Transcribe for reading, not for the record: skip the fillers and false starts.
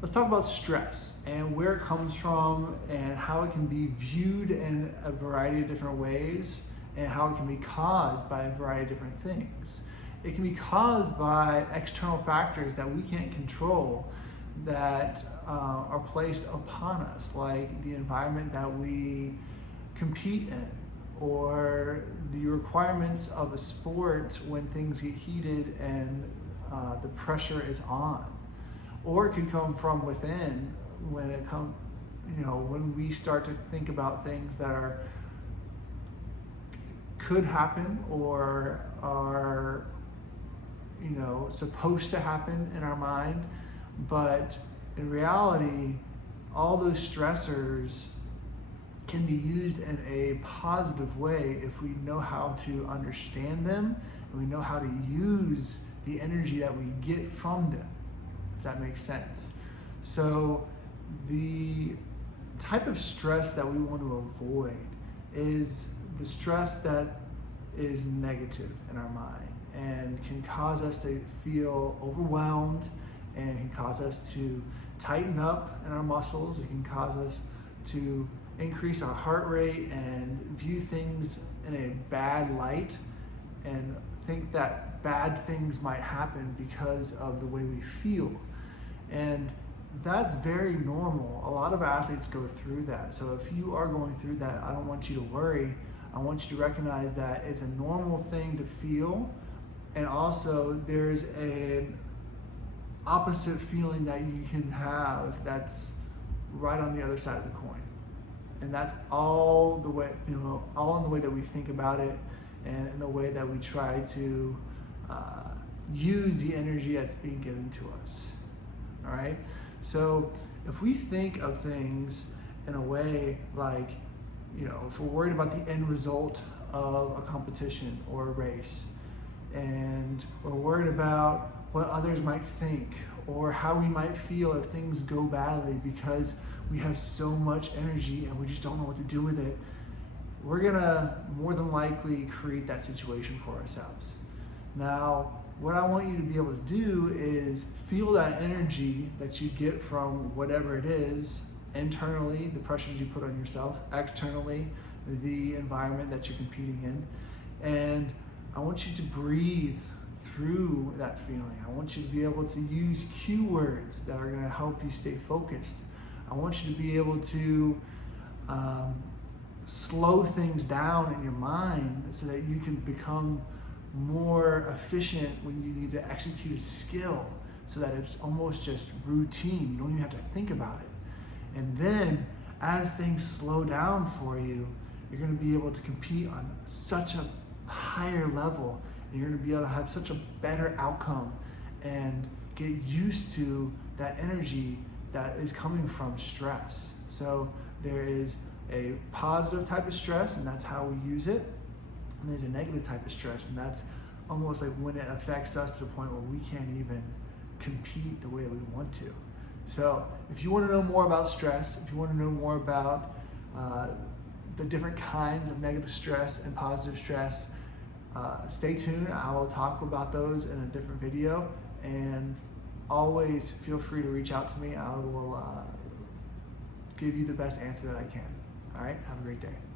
Let's talk about stress and where it comes from and how it can be viewed in a variety of different ways and how it can be caused by a variety of different things. It can be caused by external factors that we can't control that are placed upon us, like the environment that we compete in, or the requirements of a sport when things get heated and the pressure is on. Or it could come from within when it comes, when we start to think about things that could happen or are, supposed to happen in our mind. But in reality, all those stressors can be used in a positive way if we know how to understand them and we know how to use the energy that we get from them, if that makes sense. So the type of stress that we want to avoid is the stress that is negative in our mind and can cause us to feel overwhelmed, and can cause us to tighten up in our muscles. It can cause us to increase our heart rate and view things in a bad light and think that bad things might happen because of the way we feel. And that's very normal. A lot of athletes go through that. So if you are going through that, I don't want you to worry. I want you to recognize that it's a normal thing to feel. And also there's an opposite feeling that you can have that's right on the other side of the coin. And that's all the way, all in the way that we think about it and in the way that we try to use the energy that's being given to us. All right? So if we think of things in a way like, if we're worried about the end result of a competition or a race, and we're worried about what others might think or how we might feel if things go badly because we have so much energy and we just don't know what to do with it, we're gonna more than likely create that situation for ourselves. Now, what I want you to be able to do is feel that energy that you get from whatever it is, internally, the pressures you put on yourself, externally, the environment that you're competing in, and I want you to breathe through that feeling. I want you to be able to use cue words that are going to help you stay focused. I want you to be able to slow things down in your mind so that you can become more efficient when you need to execute a skill, so that it's almost just routine. You don't even have to think about it. And then as things slow down for you, you're going to be able to compete on such a higher level, and you're going to be able to have such a better outcome and get used to that energy that is coming from stress. So there is a positive type of stress, and that's how we use it. And there's a negative type of stress, and that's almost like when it affects us to the point where we can't even compete the way that we want to. So if you want to know more about stress, if you want to know more about the different kinds of negative stress and positive stress, stay tuned. I will talk about those in a different video, and always feel free to reach out to me. I will give you the best answer that I can. All right, have a great day.